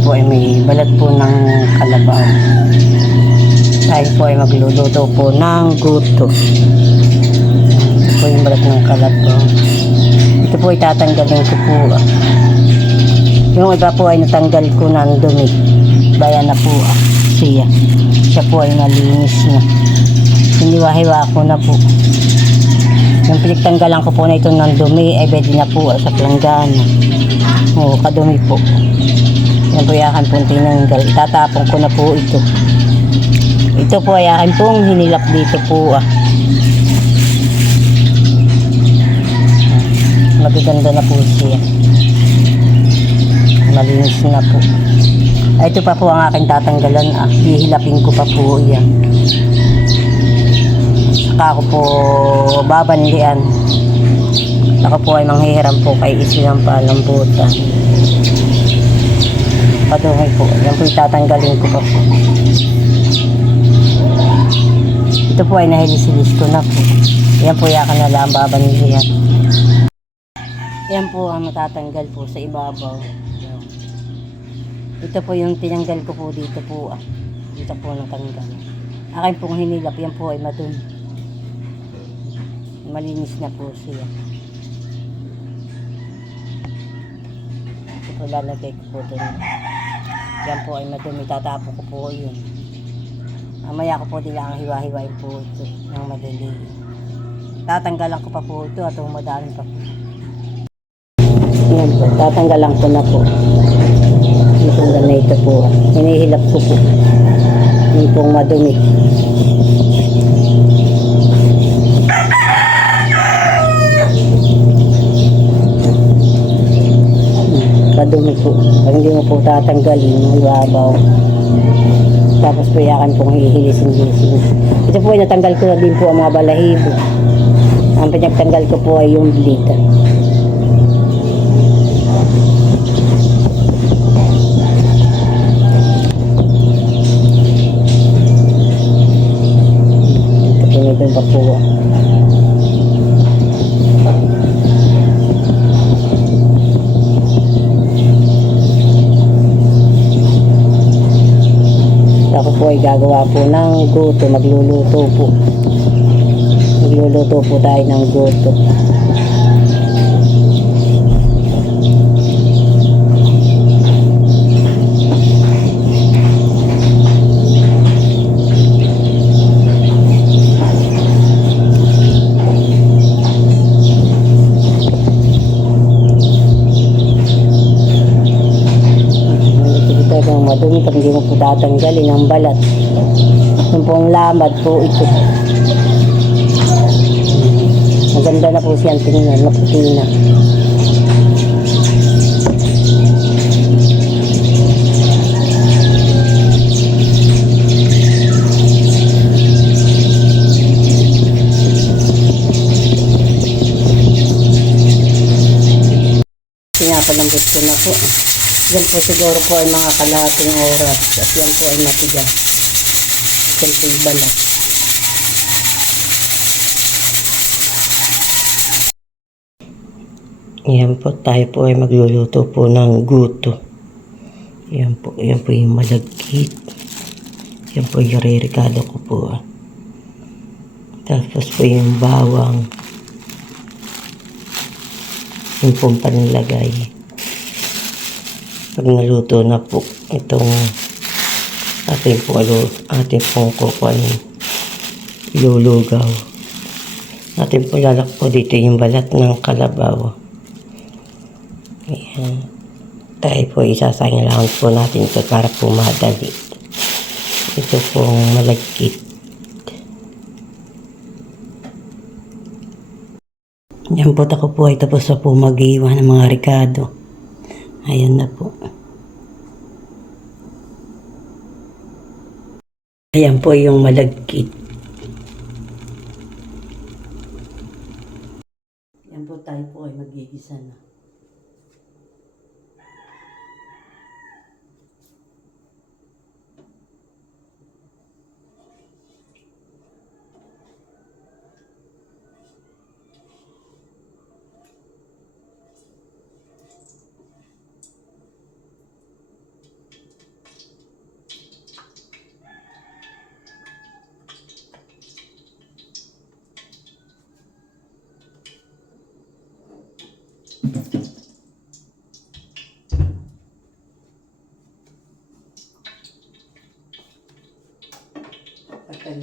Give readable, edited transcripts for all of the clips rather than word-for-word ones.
po ay may balat po ng kalabaw. Tayo po ay magluluto po ng guto. Ito po yung balat ng kalabaw. Ito po ay tatanggalin ko po. Yung iba po ay natanggal ko ng dumi. Bayan na po siya. Siya po ay malinis na. Hiniwa-hiwa ko na po. Yung pinagtanggalan ko po na ito ng dumi ay pwede na po sa planggana. O, kadumi po. Yan po yakan pong tinanggal. Itatapon ko na po ito. Ito po ay akin pong hinilap dito po. Magaganda na po siya. Malinis na po. Ito pa po ang aking tatanggalan. Hihilapin ko pa po yan. Saka ako po babanlian. Ako po ay manghihiram po kay isilang palambutan. Patunay po. Yan po itatanggalin ko pa po. Ito po ay nahilis-hilis ko na po. Yan po yakan na lang babanlian. Yan po ang matatanggal po sa ibabaw. Ito po yung tinanggal ko po dito po. Dito po natanggal. Akin pong hinilap. Yan po ay madun. Malinis na po siya. Ito po lalagay ko po dun. Yan po ay madumi. Tatapo ko po yun. Mamaya ko po nila ang hiwa-hiwain po ito ng madali. Tatanggalan ko pa po ito at madami pa po. Yan po. Tatanggalan ko na po. Itong ganito po. Hinihilap ko po. Yung pong madumi. Madumi po. Pag hindi mo po tatanggalin yung ibabaw. Tapos po yakan pong hihilisin-hilisin. Ito po ay natanggal ko na din po ang mga balahibo. Ang pinagtanggal ko po ay yung blita. Ito pa po. Ako po ay gagawa po ng guto. Magluluto po. Magluluto po tayo ng guto. Madumi pag hindi mo po tatanggalin ang balat. Yung pong lamad po ito. Maganda na po siyang tingnan. Maputi na. Pinapalambot ko na po. Yan po siguro po ay mga kalahating oras at yan po ay matigas. Yan po yung balat. Yan po, tayo po ay magluluto po ng guto. Yan po yung malagkit. Yan po yung re-recado ko po. Tapos po yung bawang. Yung pong panilagay. Pag naluto na po itong ating pong kukuan ilulugaw. Ating po lalak po dito yung balat ng kalabaw. Ayan. Tayo po isasangalahan po natin ito para po madali. Ito pong malagkit. Yan po ako po ay tapos na po mag-iwan ng mga rekado. Ayan na po. Ayan po yung malagkit. Yan po tayo po ay magigisa na.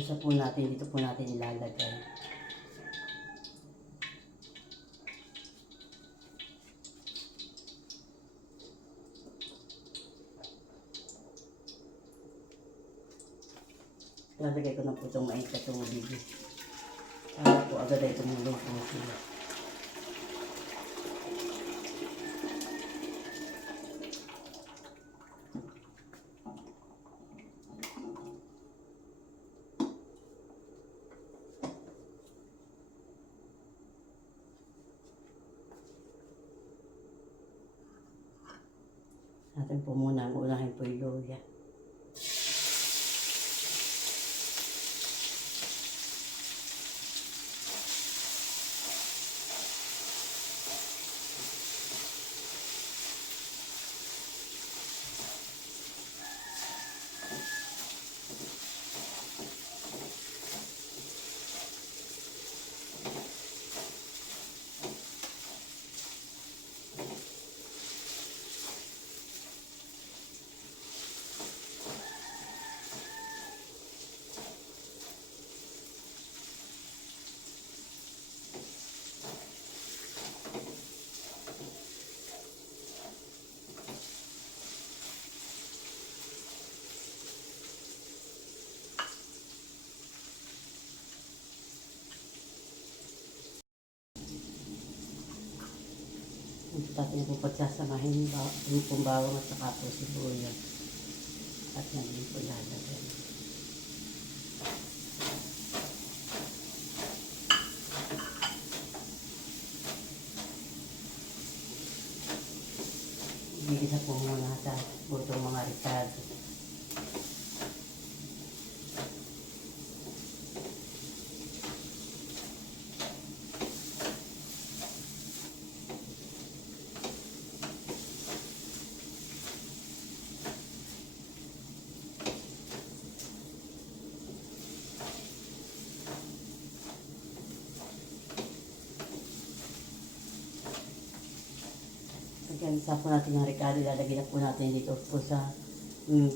Bubuksan po natin. Dito po natin ilalagay. Lalagay ko na po itong mainit na tubig. Para po agad ay tumulong po sila. Natin po muna, unahin po yung luya. Natin po pagsasamahin yung pong bawang at saka po sibuyas. At yan din po lalagyan. Igigisa po muna sa butong mga ricado. Yan, isa po natin yung ricado, ilalagay na po natin dito po sa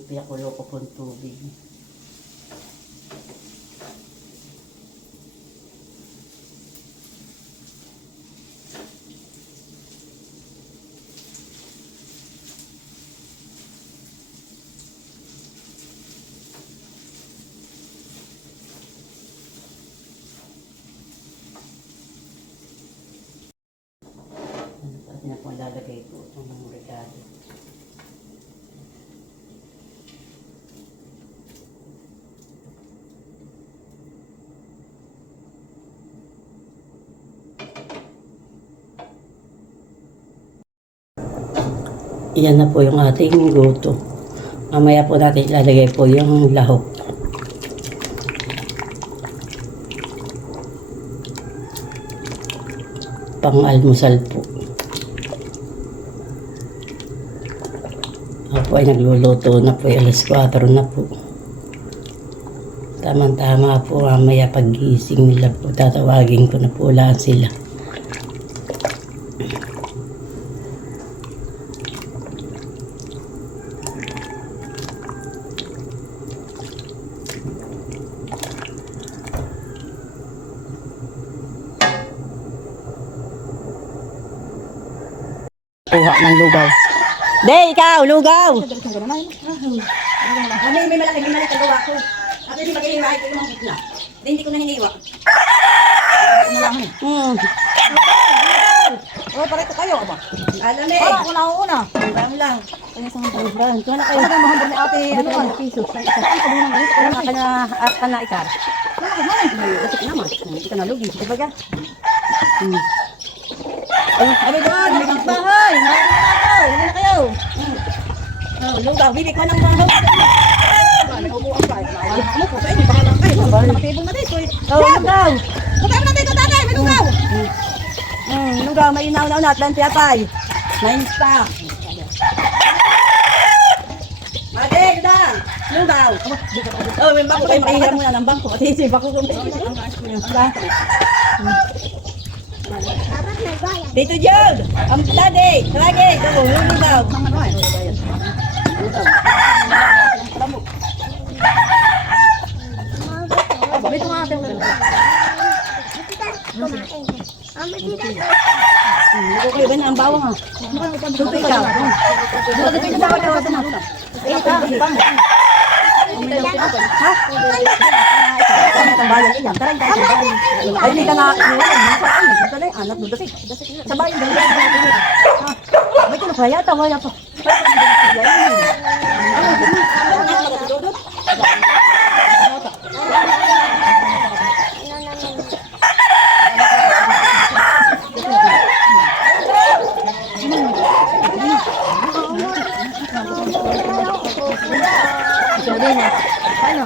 pinakulo ko pong tubig. Yan po lalagay ko itong mga ricado. Iyan na po yung ating goto. Mamaya po natin ilalagay po yung lahok. Pang-almusal po. Ako ay nagluluto na po, alas 4 na po. Tama-tama po, mamaya pag-gising nila po, tatawagin ko na po lang sila. Kuha ng lugaw. Dey, ikaw, lugaw! May malaki ang gawa ko. At hindi mag-iiwa ito yung mga hindi ko na hiniwa. Oh, pareto kayo ba? Alam eh. Para ako nauna. Ang lang. Kaya sa mga bahan. Kaya na kayo. Ano mahal ni ate? Ano ba? Piso. Ay, kabunang ganito. Kaya ka na ikar. Kasi naman. Hindi ka nalugi. Diba ka? Ano ba? Nagbahay. Nakakataw. Hindi na kayo. Lugaw. Bili ko ng mga naubuan pa. Ano po? Sa inyo. Baka lang kayo. Table na dito. Lugaw! Patay mo na dito, tatay. May lugaw. Lugaw, may inaw-naw na. Atlan piyapay. Main stock. Mate, da. Lugaw. Oh, may bangko tayo. Mahihiram muna ng bangko. At hindi, bangko kong Tito Jod, ang daddy, lagi, lugaw. Ito nga ate. Okay ba na ang bawang ha? Suti ka. Dito yung bawang ka na. Ay, hindi ka nga anak mo dasi. Sa bayan din. May kuno kaya tawa ya pa. Ano?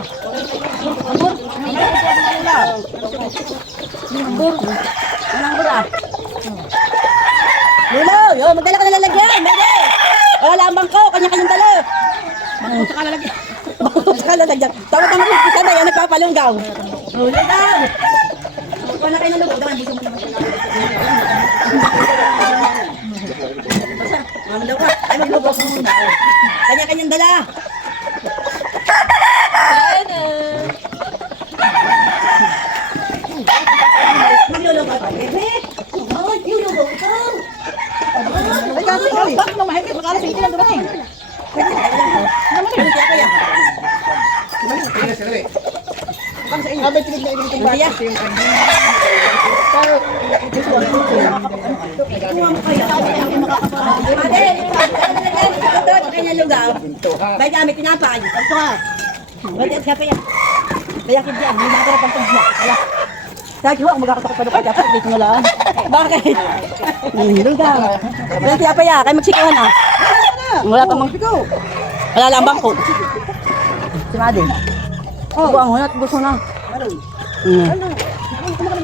Lulo, yo, magdala ka na lalagyan. Mede. Wala lamang ko, kanya-kanyang dala. Bakit ka lalagyan? Bakit ka lalagyan? Tawag ka naman, isa na yan, nagpapalunggaw. Lulo daw. Wala kayo ng lulo. Dawan, buso mo naman. Ano daw ka? Ay, maglubos mo muna. Kanya-kanyang dala. Maglulugaw ka, bebe. Ay, maglulugaw ka. Ay, kasi, bakit nang mahigit? Makala sa itin ang dumating. Naman na, hindi kaya. Abay, tinig na ibig itong baya. Ate, kanya lugaw. Ba't kami tinapay? Ito ka. Ba't siya pa yan? Kaya kid yan, hindi nakatara pang pagya. Kaya, sabi ko, magkakatakot pa doon kaya, dapat dito na lang. Bakit? Lugaw. Ba't siya pa yan? Kaya magsikuhan ah. Wala pa mang siko. Wala lang bangko. Si Madi. Oh, ang hunat gusto na.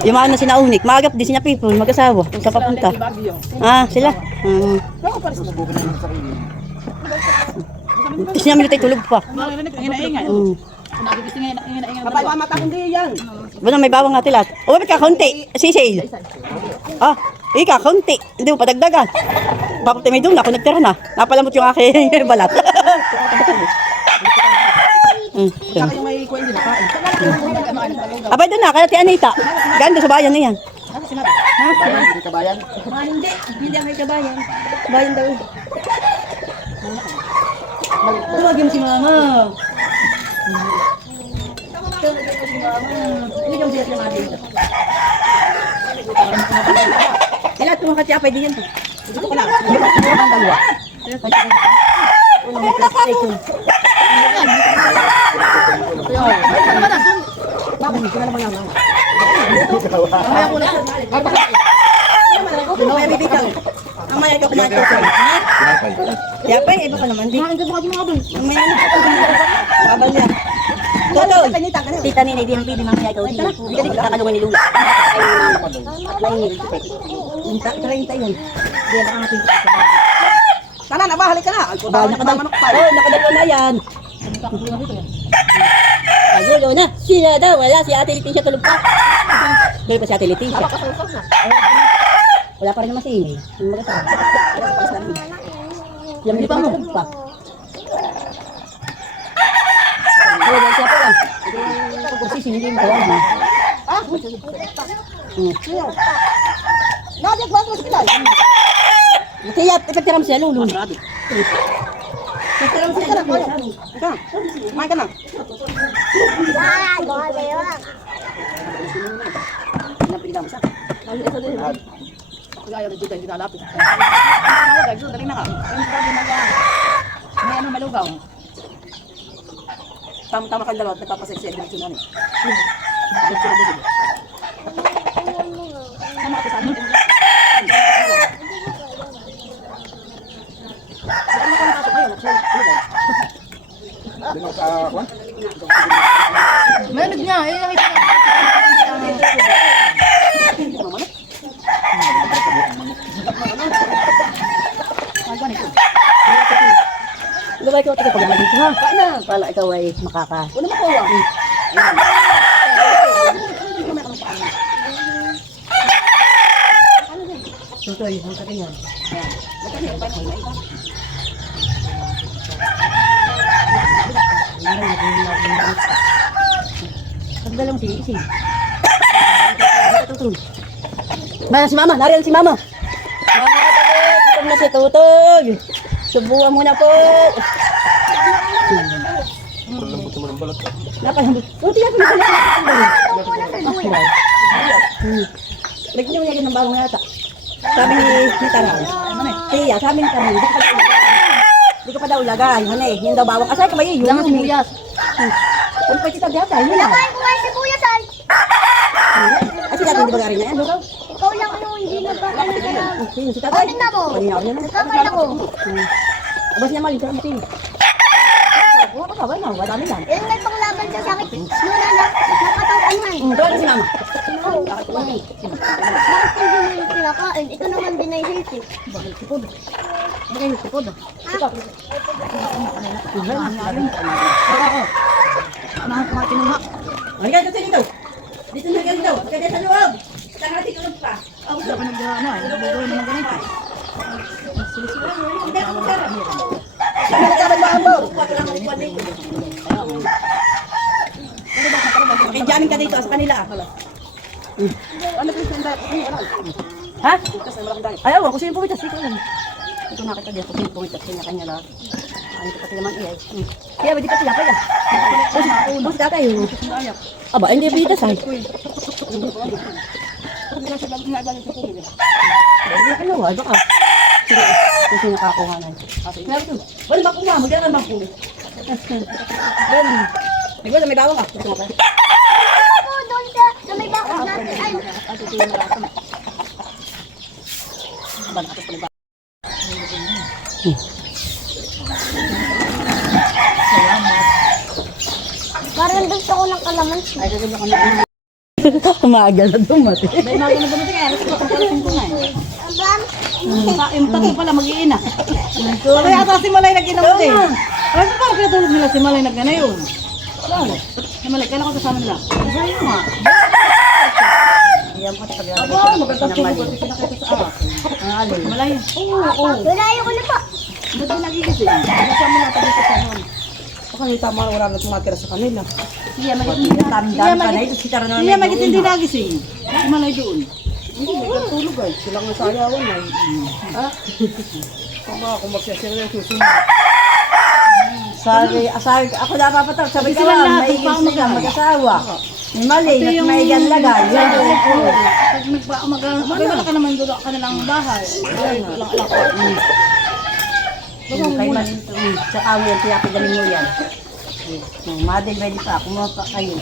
Yung mga na sinaunik, magap di siya people, mag-asawa, sa papunta. Ah, sila. Tapos niya minutay tulog pa. Kapag mamata kong di yan. Bano may bawang nga tilat. O, ba't kakaunti? Sisil. Ah, kakaunti. Hindi mo padagdagan. Bakit may doon ako nagtira na. Napalamot yung aking balat. Abay doon na, kaya ti Anita. Ganda sa bayan na yan. Hindi ka bayan? Hindi ang may kabayan. Bayan daw. Tumagin mo si mama. Tumagin mo si mama. Hindi ka mo siya si mama. Sila tumakatiyapay din yan. Ito ko lang. Ang dalawa. Unang station. Bakit? Sila naman yan. Mamaya ko lang. Mamaya bibitaw. Mamaya ko kumain ko. Yapay, iba ka naman. Mamaya na. Babal niya. Toto, tita ni hindi ang pili mamaya ikaw. Hindi ka kakalungan ni Lula. Ay, 30 yun. Hindi ang aking. Sana, nabahalik ka na. Nakadalawa na yan. Agulo na. Sila daw. Wala si Ate Leticia tulog pa. Dahil pa si Ate Leticia. Wala pa rin naman si Amy. Yung mag-asawa. Yung hindi pa tulog pa. Dahil siya pa lang. Kasi hindi mo tawag na. Nakajak ba ito sa kilal? Kaya ipagtiram siya, lulun. Ipagtiram siya, lulun. Kumain ka na. Napilitan mo siya. Kaya yung dito, hindi nalapit. Dali na ka. May ano malugaw. Tama-tama kang dalawa at nagpapaseksi ang direksyon namin. Tama ka sa amin. Meron niya, Gaway ko, taga pag dito ha. Paano? Pala ikaw ay makaka. Wala mo kawa. Tutoy, ang katingan. Pagdala mo si Isi. Bayan si Mama, nariyan si Mama. Mama katawid, gutom na si Tutog. Subuhan mo na po. Napalambot. Oh, tiyak mo na. Lagyan mo yan ng bagong yata. Sabi ni Tara. Tiya, sabi ni Tara. Hindi ko pa daw lagay. Hane, yun daw bawang. Asay ka ba yun? Lang sibuyas. Kung pa kita diyata, yun lang. Ay, kung ay sibuyas ay. Asi dati hindi ba garing na yan? Lugaw? Ikaw lang yung hindi nagkakalit ka lang. Sino si tatay? Ano na mo? Kanina ako yan. Nagkakalit ako. Abas niya mali, sarap matin. Huwag ka ba na? Wadami lang. Yung may panglaban sa sakit. Luna na. Nakatawaan man. Doon si Mama. Bakit hindi mo kinakain? Ito naman din ay healthy. Bakit sipod? Bakit sipod? Sipod. Halika dito dito. Dito na dito. Halika sa loob. Saan natin tulog pa? Ako sa panagdana eh. Bubuhay naman ganito. Okay, jamming ka dito sa kanila. Ano po yung ha? Ayaw, ako sino pumitas. Dito lang. Ito nakita dito. Sino pumitas. Kanya-kanya lahat. Ano ito pati naman iya. Kaya, hindi pati yapay yan. Bus tatay. Aba, hindi pumitas ay. Hindi kayo, ay baka. Kasi nakakuha na. Wala ba kuha? Magdala ba kuha? Nagwala, may bawang ka. Gusto mo pa? Ako doon sa may bakit natin. Ay, parang gusto ko ng kalamansi. Umaga na dumati. Ang bam. Yung tatlo pala mag-iina. Kaya ata si Malay nag-inamot eh. Ano ba ang kinatulog nila si Malay nag-gana yun? Saan? Si Malay, kailan ko kasama nila? Saan yun nga? Iyan pa sa kanya. Aba, magandang tulog at pinakita sa akin. Ang alin. Malay. Oo. Wala yung ulo po. Ba't yung nagigising? Kasama natin dito sa mga. Baka hindi tama wala na tumatira sa kanila. Siya magiging tamdam ka na ito. Siya magiging hindi nagising. Si Malay doon. Hindi, nagkatulog ay. Sila nga sa ayawan ay. Ha? Kung magsasira na susunod. Sorry, ako napapataw. Sabi ka lang, maiging sila mag-asawa. May mali, may ganlagay. Pag wala ka naman doon ka na lang bahay. Walang alak. Kay mali ito. Sa kami yan, pinapagaling mo yan. Madel, ready pa. Kumuha pa kayo.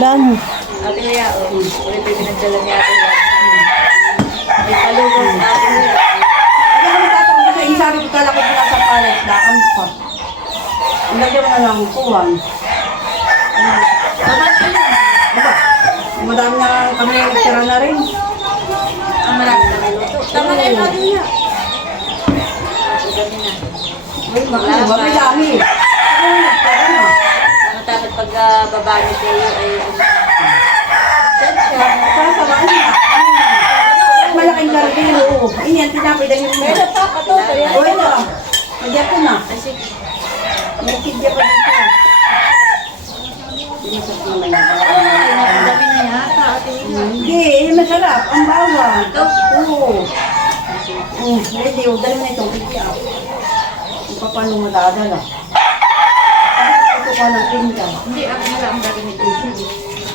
Dami. Ate Lea, ulit yung pinagdala niya ate Lea. May palugaw sa ate Lea. Hindi kami tatawag kasi isabi ko kala ko pala sa palet. Daam pa. Ilagyan mo na lang kuwan. Babat ka na. Diba? Madami na kami tira na rin. Ang marami na niluto. Tama na yung ate Lea. Ganyan na. Wait, may dami. Ano nagtara na? Ano dapat pag babani kayo ay Para sa mga malaking karapin. Oo. Inyan, tinapay dahil yung meron pa. Kato, kaya. O, ito. Nagyan ko na. kasi May kidya pa dito. Inisap naman yung bawang. ang dami na yata ate Lea. Hindi, masarap. Ang bawang. Oo. Ready, dali mo na itong kidya. Kung paano mo dadala. Ito ka ng pinta. Hindi, ako na lang ang gagawin ito.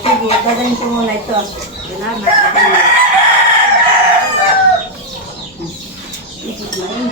Sige, dadalhin ko muna ito. Salamat. Ikot na yun.